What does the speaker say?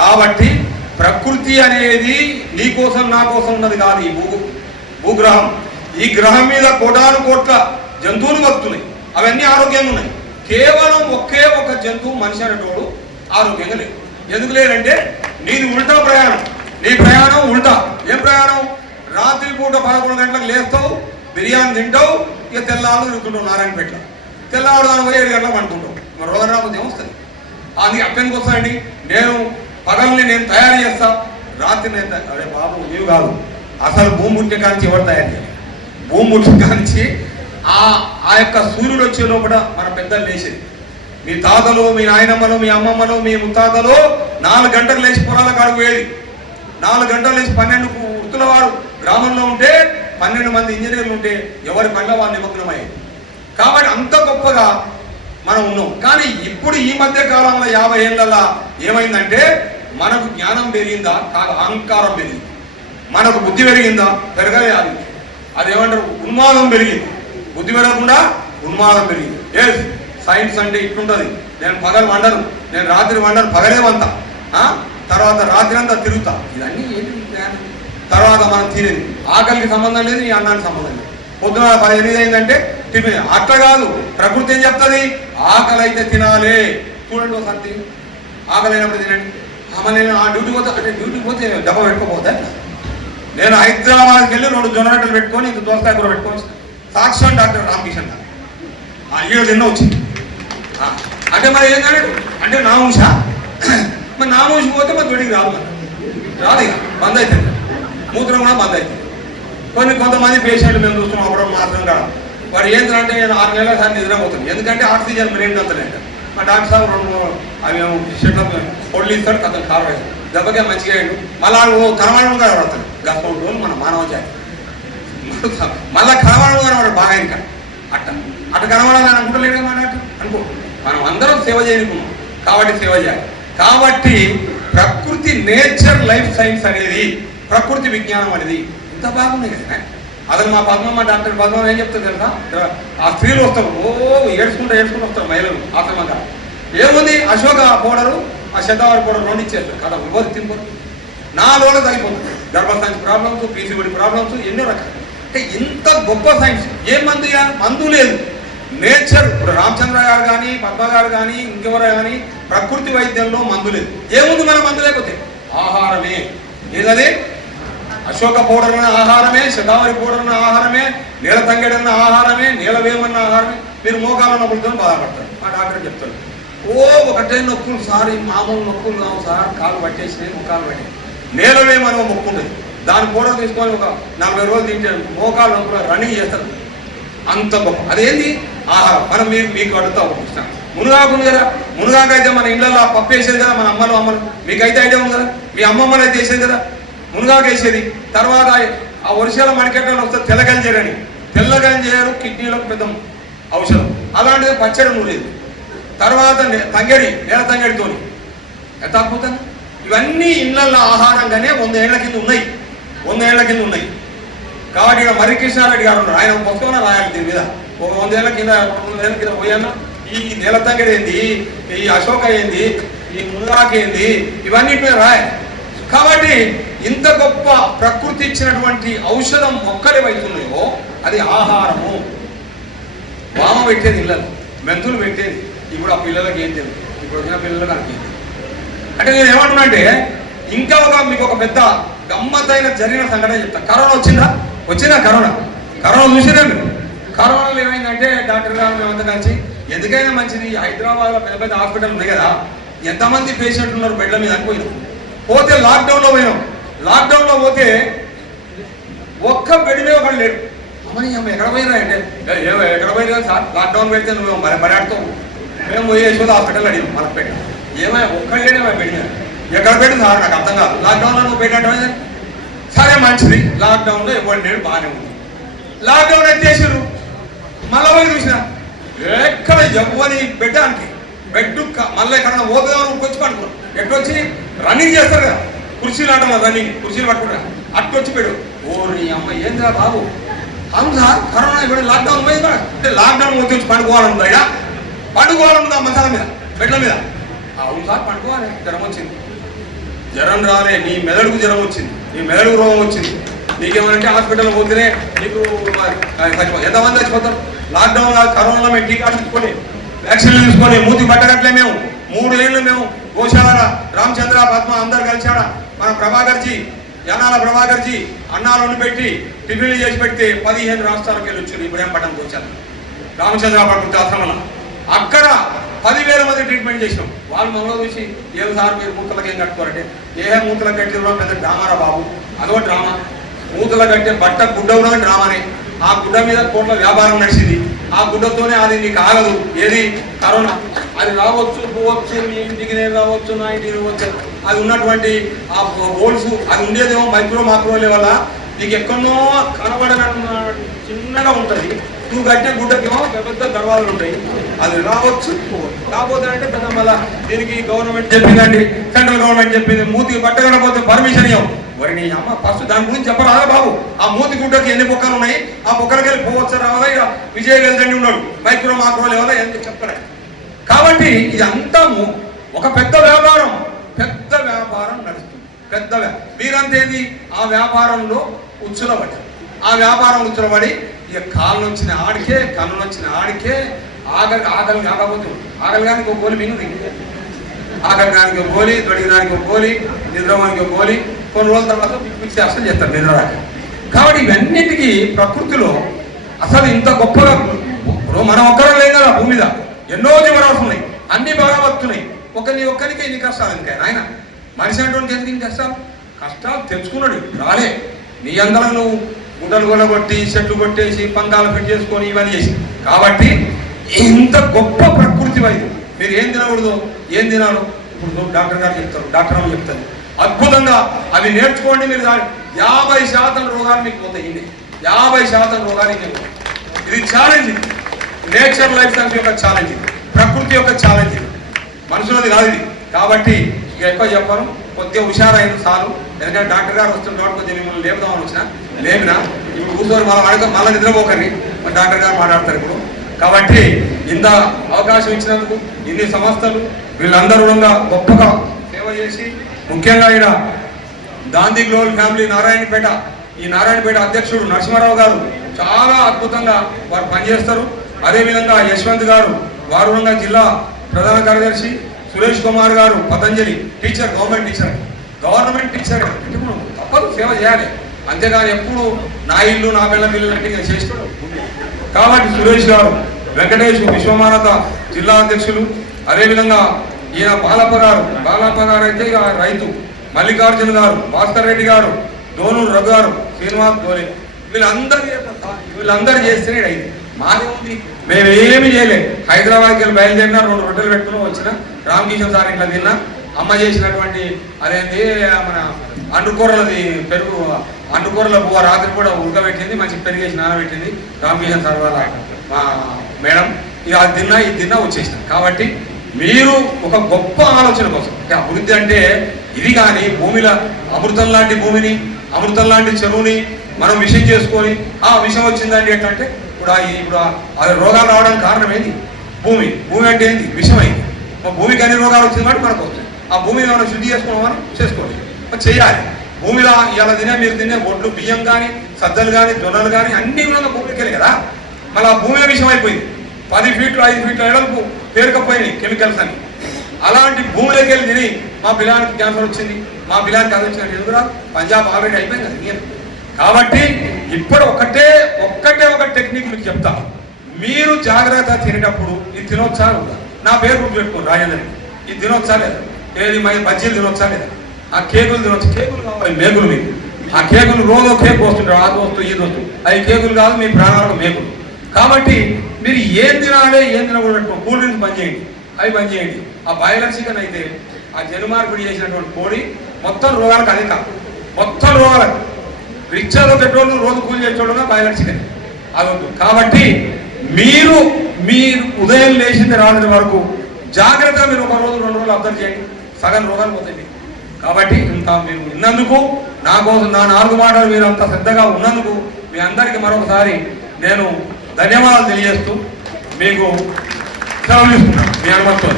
కాబట్టి ప్రకృతి అనేది నీ కోసం నా కోసం ఉన్నది కాదు ఈ భూ భూగ్రహం. ఈ గ్రహం మీద కోటాను కోట్ల జంతువులు బతుకున్నాయి అవన్నీ ఆరోగ్యంగా ఉన్నాయి. కేవలం ఒకే ఒక జంతువు మనిషి అనేటోడు ఆరోగ్యంగా లేదు. ఎందుకు లేదంటే నీది ఉల్టా ప్రయాణం. నీ ప్రయాణం ఉల్టా. ఏం ప్రయాణం? రాత్రి పూట పదకొండు గంటలకు లేస్తావు బిర్యానీ తింటావు ఇక తెల్లారు తిరుగుతుంటావు నారాయణపేట. తెల్లవారు దాని పోయి ఏడు గంటలకు అనుకుంటావు మరి రోజు రాకపోతే ఏమొస్తుంది అది అక్కడికి వస్తానండి నేను పగల్ని నేను తయారు చేస్తా రాత్రి నేను అరే బాబు నీవు కాదు. అసలు భూమి కాంచి ఎవరు తయారు చేయాలి భూమి కాంచి ఆ ఆ యొక్క సూర్యుడు వచ్చే లోపల మన పెద్దలు లేచేది. మీ తాతలు మీ నాయనమ్మలు మీ అమ్మమ్మలు మీ ముత్తాతలు నాలుగు గంటలు లేచి పొలాల కాడికి పోయేది. నాలుగు గంటలు లేచి పన్నెండు వృత్తుల వారు గ్రామంలో ఉంటే పన్నెండు మంది ఇంజనీర్లు ఉంటే ఎవరి పనుల వాళ్ళు నిమగ్నమయ్యేది. కాబట్టి అంత గొప్పగా మనం ఉన్నాం. కానీ ఇప్పుడు ఈ మధ్య కాలంలో యాభై ఏళ్ళలా ఏమైందంటే మనకు జ్ఞానం పెరిగిందా? కాదు అహంకారం పెరిగింది. మనకు బుద్ధి పెరిగిందా? పెరగలే అది అదేమంటారు? ఉన్మాదం పెరిగింది. బుద్ధి పెరగకుండా ఉన్మాదం పెరిగింది. ఏ సైన్స్ అంటే ఇట్లుంటుంది. నేను పగలు వండను. నేను రాత్రి వండను. పగలే వంత తర్వాత రాత్రి అంతా తిరుగుతా. ఇవన్నీ ఏంటి జ్ఞానం? తర్వాత మనం తీరేది. ఆకలికి సంబంధం లేదు నీ అన్నానికి సంబంధం లేదు. పొద్దున పది ఎనిమిది అయిందంటే టిఫిన్ అట్లా కాదు. ప్రకృతి ఏం చెప్తుంది? ఆకలి అయితే తినాలి. చూడండి ఒకసారి తిని. ఆకలి అయినప్పుడు తినండి. అమ్మ నేను ఆ డ్యూటీ పోతే అంటే డ్యూటీకి పోతే డబ్బా పెట్టుకోపోతే నేను హైదరాబాద్కి వెళ్ళి రెండు జొన్న పెట్టుకొని ఇంత దోసకాయ కూర పెట్టుకొని వచ్చిన. డాక్టర్ రామకిషన్ గారు. ఆ ఏడు వచ్చింది. అంటే మరి ఏం కాదు అంటే నామూష మరి నామూష పోతే మరి దొడికి రాదు రాదు ఇక. బంద్ అవుతుంది మూత్రం కూడా బంద్ అవుతుంది కొన్ని కొంతమంది పేషెంట్లు మేము చూస్తున్నాం అప్పుడు మాత్రం కాదు. వాడు ఏంటంటే ఆరు నెలల సార్ నిద్రపోతుంది ఎందుకంటే ఆక్సిజన్ బ్రెయిన్ అంతలేదు మా డాక్టర్ సార్ రెండు అవి షెడ్ల పొడులు ఇస్తాడు కథలు కావాలి దెబ్బకే మంచిగా అయ్యాడు. మళ్ళీ కరవాణం కూడా పడతాడు గతంలో మన మానవ జాతి. మళ్ళా కరవాణం కూడా వాడు బాగా ఇంకా అట్ట అట్ట కనబడాలని అనుకుంటలేడు కదా మన అనుకో. మనం అందరం సేవ చేయనుకున్నాం. కాబట్టి సేవ చేయాలి. కాబట్టి ప్రకృతి నేచర్ లైఫ్ సైన్స్ అనేది ప్రకృతి విజ్ఞానం అనేది ఎంత బాగుంది కదా. అసలు మా పద్మమ్మ డాక్టర్ పద్మమ్మ ఏం చెప్తుంది తెలుసా? ఆ స్త్రీలు వస్తారు ఓ ఏడ్చుకుంటూ ఏడ్చుకుంటూ వస్తారు మహిళలు ఆశ్రమంగా. ఏముంది? అశోక పౌడరు ఆ శతావరి పౌడర్ రెండు ఇచ్చేస్తారు. కదా విభూతి తినిపోతుంది నాలుగు తగ్గిపోతుంది గర్భసైన్స్ ప్రాబ్లమ్స్ పీసీబడి ప్రాబ్లమ్స్ ఎన్నో రకాలు. అంటే ఇంత గొప్ప సైన్స్. ఏ మందు మందు లేదు. నేచర్ ఇప్పుడు రామచంద్ర గారు కానీ పద్మ గారు కానీ ఇంకెవరు కానీ ప్రకృతి వైద్యంలో మందు లేదు. ఏముంది మన మందు లేకపోతే? ఆహారమే. ఏదది? అశోక పౌడర్ అన్న ఆహారమే శతావరి పౌడర్ ఆహారమే నీల తంగడన్న ఆహారమే నీలవేమన్న ఆహారమే. మీరు మోకాల నొప్పులతో బాధపడతారు. ఆ డాక్టర్ చెప్తారు ఓ ఒకటే నొప్పులు సార్ ఈ మామూలు నొప్పులు కావు సార్. కాలు పట్టేసినాయి ముఖాలు పట్టాయి. నీలవేమని మొక్కు ఉంటుంది దాని పౌడర్ తీసుకొని ఒక నలభై రోజులు తింటే మోకాలు నొప్పులు రన్నింగ్ చేస్తారు. అంత గొప్ప. అదేంటి ఆహారం. మనం మీరు మీకు అడుగుతా ఒక ప్రశ్న. మునుగాకు ఉంది కదా మునగాకు అయితే మన ఇళ్ళల్లో పప్పు వేసేది కదా మన అమ్మలు అమ్మలు. మీకైతే ఐడియా ఉంది కదా మీ అమ్మమ్మలు అయితే వేసేది కదా? మునగాకేసేది తర్వాత ఆ వర్షాల మడికెట్టలు వస్తే తెల్లగంజేరని. తెల్లగంజేరు కిడ్నీలకు పెద్ద ఔషధం. అలాంటిది పచ్చడి నూరేది. తర్వాత తంగడి తంగేడి నేల తంగేడితోని. ఎంత అద్భుతం. ఇవన్నీ ఇళ్ళలో ఆహారంగానే వంద ఏళ్ళ కింద ఉన్నాయి. వంద ఏళ్ళ కింద ఉన్నాయి. కాబట్టి ఇక్కడ మర్రికృష్ణారెడ్డి గారు ఉన్నారు. ఆయన పుస్తకం రాయాలి దీని మీద. ఒక వందేళ్ళ కింద వంద ఏళ్ళ కింద పోయాను? ఈ నేల తంగడి ఏంది? ఈ అశోక ఏంది? ఈ మునగాకు ఏంది? ఇవన్నీ రాయ రాయాలి. కాబట్టి ఇంత గొప్ప ప్రకృతి ఇచ్చినటువంటి ఔషధం మొక్కలు ఏవైతున్నాయో అది ఆహారము. వామ పెట్టేది ఇళ్ళలో మెంతులు పెట్టేది. ఇప్పుడు ఆ పిల్లలకి ఏం తెలియదు ఇప్పుడు వచ్చిన పిల్లలకు నాకు ఏం అంటే నేను ఏమంటున్నా అంటే ఇంకా ఒక మీకు ఒక పెద్ద గమ్మత్తైన జరిగిన సంఘటన చెప్తా. కరోనా వచ్చిందా? వచ్చిందా కరోనా? కరోనా చూసినా మీరు. కరోనాలో ఏమైందంటే డాక్టర్ గారు మేమంతా కలిసి ఎందుకైనా మంచిది హైదరాబాద్లో పెద్ద పెద్ద హాస్పిటల్ ఉంది కదా ఎంతమంది పేషెంట్లు ఉన్నారు బెడ్ల మీద అనుకోయినాం పోతే లాక్డౌన్లో పోయినాం. లాక్డౌన్లో పోతే ఒక్క బెడ్ మీద ఒకడు లేడు. అమ్మ ఎక్కడ పోయినా అంటే? ఎక్కడ పోయినా సార్? లాక్డౌన్ పెడితే నువ్వు మరి మరాడుతావు మేము పోయి యశోద హాస్పిటల్ అడిగాం మన పెట్టి ఏమై ఒక్కడు లేడే మా ఎక్కడ పెట్టింది సార్? నాకు అర్థం కాదు. లాక్డౌన్లో నువ్వు పెట్టినట్టు సరే మంచిది. లాక్డౌన్లో ఇవ్వండి నేను బాగానే ఉంది. లాక్డౌన్ ఎత్తేసారు మళ్ళీ పోయి చూసిన. ఎక్కడ ఎవ్వని పెట్టడానికి బెడ్ మళ్ళీ ఎక్కడ ఓదాం వచ్చి పడుకున్నాం. ఎక్కడొచ్చి రన్నింగ్ చేస్తారు కదా. కుర్చీలు ఆటం రన్నింగ్ కుర్చీలు పట్టుకుంటా. అట్టొచ్చి పెడు ఓరి అమ్మ ఏంద్రా బాబు? అవును? సార్ కరోనా ఇప్పుడు లాక్డౌన్ పోయింది? అంటే లాక్డౌన్ వచ్చి వచ్చి పండుకోవాలనుందా ఇక పండుకోవాలనుందా మంచాల మీద బెడ్ల మీద? అవును? సార్ పండుకోవాలి. జ్వరం వచ్చింది. జ్వరం రాలే. నీ మెదడుకు జ్వరం వచ్చింది. నీ మెదడుకు రోగం వచ్చింది. నీకేమంటే హాస్పిటల్ పోతేనే నీకు మరి, ఎంతమంది చచ్చిపోతారు? లాక్డౌన్ కరోనాలో మేము టీకాలు తీసుకొని వ్యాక్సిన్లు తీసుకొని మూతి పట్టగట్లే మేము. మూడు ఏళ్ళు మేము గోశాల రామచంద్ర పద్మ అందరు కలిసాడా మన ప్రభాకర్ జీ ప్రభాకర్జీ ప్రభాకర్ జీ అన్నాలను పెట్టి టిఫిన్లు చేసి పెడితే పదిహేను రాష్ట్రాలకు వెళ్ళి వచ్చారు ఇబ్రహీంపట్నం గోశాల రామచంద్ర ప్రకృతి ఆశ్రమంలో అక్కడ పదివేల మంది ట్రీట్మెంట్ చేసినాం. వాళ్ళు మనలో చూసి ఏం సార్ మీరు మూతలకు ఏం కట్టుకోరంటే ఏ మూతలకు కట్టి పెద్ద డ్రామారా బాబు. అదో డ్రామా. మూతల కట్టే బట్ట గుడ్డ కూడా డ్రామానే. ఆ గుడ్డ మీద కోట్ల వ్యాపారం నడిచింది. ఆ గుడ్డతోనే అది నీకు ఆగదు. ఏది? కరోనా. అది రావచ్చు పోవచ్చు మీ ఇంటికి నేను రావచ్చు నా ఇంటికి రావచ్చు. అది ఉన్నటువంటి ఆ బోల్స్ అది ఉండేదేమో మైక్రో మాక్రో వల్ల నీకు ఎక్కడో కనబడన చిన్నగా ఉంటుంది. నువ్వు కట్టిన గుడ్డకేమో పెద్ద గర్వాలు ఉంటాయి. అది రావచ్చు పోవచ్చు. రాబోతే అంటే పెద్ద మళ్ళా దీనికి గవర్నమెంట్ చెప్పిందండి. సెంట్రల్ గవర్నమెంట్ చెప్పింది. మూతికి పట్టకపోతే పర్మిషన్ ఇవ్వం మరి నీ అమ్మ ఫస్ట్ దాని గురించి చెప్పరా బాబు? ఆ మూతి గుడ్డకి ఎన్ని బొక్కలు ఉన్నాయి? ఆ బొక్కలకి వెళ్ళి పోవచ్చు రావాలా? ఇక విజయ వెళ్తండి ఉన్నాడు. Micro macro level? ఎందుకు చెప్పరా కాబట్టి ఇదంతా అంతా ఒక పెద్ద వ్యాపారం. పెద్ద వ్యాపారం నడుస్తుంది. పెద్ద మీరంతేది? ఆ వ్యాపారంలో ఉచ్చులబడి. ఆ వ్యాపారం ఉచ్చులబడి ఇక కాళ్ళు వచ్చిన ఆడికే కన్ను వచ్చిన ఆడికే ఆకలి ఆకలి కాకపోతే ఆకలి కానీ ఒక గోలి మింగు ఆకలి కానీ ఒక గోలి దొడిగడానికి ఒక గోలి నిద్రమానికి ఒక గోలి కొన్ని రోజుల తర్వాత పిలిచి అసలు చేస్తారు నిద్ర కాబట్టి ఇవన్నిటికీ ప్రకృతిలో అసలు ఇంత గొప్పగా ఇప్పుడు మనం ఒక్కరం లేదు కదా భూమి మీద. ఎన్నో జీవరాశులు ఉన్నాయి. అన్ని బాగా వస్తున్నాయి ఒకరిని ఒక్కరికి ఎన్ని కష్టాలు ఇంకా ఆయన మనిషి అంటే ఎందుకు ఇన్ని కష్టాలు? కష్టాలు తెచ్చుకున్నాడు రాలే. నీ అందరం నువ్వు గుడ్డలు కొలగొట్టి చెట్లు కొట్టేసి పందాలు ఫిట్ చేసుకొని ఇవన్నీ చేసి. కాబట్టి ఇంత గొప్ప ప్రకృతి వైద్యం మీరు ఏం తినకూడదు? ఏం తినాలో? ఇప్పుడు డాక్టర్ గారు చెప్తారు డాక్టర్ అమ్మ చెప్తారు. అద్భుతంగా అవి నేర్చుకోండి మీరు దాని యాభై శాతం రోగాలు మీకు పోతాయి. యాభై శాతం రోగానికి ఇది ఛాలెంజ్ నేచర్ లైఫ్ సైన్స్ యొక్క ఛాలెంజ్ ప్రకృతి యొక్క ఛాలెంజ్ మనుషులది కాదు ఇది. కాబట్టి ఇక ఎక్కువ చెప్పాను. కొద్దిగా హుషారైన చాలు. ఎందుకంటే డాక్టర్ గారు వస్తున్న కాబట్టి కొద్దిగా మిమ్మల్ని లేపుదామని వచ్చిన లేపినా ఇప్పుడు కూర్చొని మళ్ళీ అడగ మళ్ళీ నిద్రపోకండి. డాక్టర్ గారు మాట్లాడతారు ఇప్పుడు. కాబట్టి ఇంత అవకాశం ఇచ్చినందుకు ఇన్ని సంస్థలు వీళ్ళందరూ గొప్పగా చేసి ముఖ్యంగా ఇక్కడ గాంధీ గ్లోబల్ ఫ్యామిలీ నారాయణపేట ఈ నారాయణపేట అధ్యక్షుడు నరసింహారావు గారు చాలా అద్భుతంగా వారు పనిచేస్తారు. అదేవిధంగా యశ్వంత్ గారు వారు జిల్లా ప్రధాన కార్యదర్శి సురేష్ కుమార్ గారు Patanjali teacher government teacher. Government teacher. ఇప్పుడు తప్పదు సేవ చేయాలి. అంతేగాని ఎప్పుడు నా ఇల్లు నా పిల్ల పిల్లలు అంటే నేను చేస్తాడు కాబట్టి సురేష్ గారు వెంకటేష్ విశ్వమానత జిల్లా అధ్యక్షులు అదేవిధంగా ఈయన బాలపరారు. బాలపరారు అయితే ఇక రైతు. మల్లికార్జున గారు భాస్కర్ రెడ్డి గారు దోనూరు రఘు గారు శ్రీనివాస్ ధోని. వీళ్ళందరూ చేస్తారు. వీళ్ళందరూ చేస్తేనే రైతు. అయింది మాది ఉంది. మేము ఏమి చేయలేదు. హైదరాబాద్కి వెళ్ళి బయలుదేరినా రెండు రొట్టెలు పెట్టుకుని వచ్చిన రామకిషన్ సార్ ఇంట్లో తిన్నా అమ్మ చేసినటువంటి అదేంటి మన అండుకూరలది పెరుగు అండుకూరల పువ్వు రాత్రి కూడా ఉడకబెట్టింది మంచి పెరిగేసి నానబెట్టింది రామకిషన్ సార్ వాళ్ళ మా మేడం. ఇక అది తిన్నా ఇది తిన్నా వచ్చేసిన. కాబట్టి మీరు ఒక గొప్ప ఆలోచన కోసం. అంటే అభివృద్ధి అంటే ఇది కానీ భూమిలో అమృతం లాంటి భూమిని అమృతం లాంటి చెరువుని మనం విషయం చేసుకొని ఆ విషయం వచ్చిందండి ఎట్లా అంటే ఇప్పుడు ఆ ఇప్పుడు ఆ- రోగాలు రావడానికి కారణం ఏంది? భూమి. భూమి అంటే ఏంది? విషమైంది మా భూమికి అన్ని రోగాలు వచ్చింది కాబట్టి మనకు వస్తుంది ఆ భూమిని మనం శుద్ధి చేసుకోవడం మనం మరి చేయాలి. భూమిలో ఇలా తినే మీరు తినే ఒడ్లు బియ్యం కానీ సద్దలు కానీ జొన్నలు కానీ అన్ని కూడా భూమికి వెళ్ళి కదా. మళ్ళీ ఆ భూమిలో విషయం అయిపోయింది. పది ఫీట్లు ఐదు ఫీట్లు ఎడలకు పేరుకపోయినాయి కెమికల్స్ అని. అలాంటి భూమిలోకి వెళ్ళి తిని మా పిల్లానికి క్యాన్సర్ వచ్చింది. మా పిల్లానికి అది వచ్చింది. ఎందుకురా పంజాబ్ ఆల్రెడీ అయిపోయింది కదా నేను. కాబట్టి ఇప్పుడు ఒకటే ఒక్కటే ఒక టెక్నిక్ మీకు చెప్తా. మీరు జాగ్రత్త తినేటప్పుడు ఇది తినొచ్చా నా పేరు గుర్తుపెట్టుకోండి రాజేంద్ర రెడ్డి. ఇది తినొచ్చా లేదా. ఏది మరి బజ్జీలు తినొచ్చా లేదా. ఆ కేకులు తినొచ్చు కేకులు కావాలి మేకులు మీకు. ఆ కేకులు రోజు కేక్ వస్తుంటారు ఆ వస్తూ ఈ వస్తుంది అవి కేకులు కాదు మీ ప్రాణాలకు మేకులు. కాబట్టి మీరు ఏం తినాలే ఏం తినకూడదు కూల్ పనిచేయండి బంద్ చేయండి. అవి బంద్ చేయండి. ఆ బాయిలర్ చికెన్ అయితే ఆ జనుమార్పిడి చేసినటువంటి కోడి మొత్తం రోగాలకు అది కాదు మొత్తం రోగాలకు. రిక్షాలో పెట్రోల్ రోజు కూలి చేసేటోడుగా బాయిలర్ చికెన్ అదొద్దు. కాబట్టి మీరు మీరు ఉదయం లేచిన రాని వరకు జాగ్రత్తగా మీరు ఒక రోజు రెండు రోజులు అబ్జర్వ్ చేయండి. సగం రోగాలు పోతాయి. కాబట్టి ఇంత మీరు విన్నందుకు నా కోసం నా నాలుగు మాటలు మీరు అంత శ్రద్ధగా ఉన్నందుకు మీ అందరికీ మరొకసారి నేను ధన్యవాదాలు తెలియజేస్తూ మీకు సెలవు ఇస్తున్నాను మీ అనుమతితో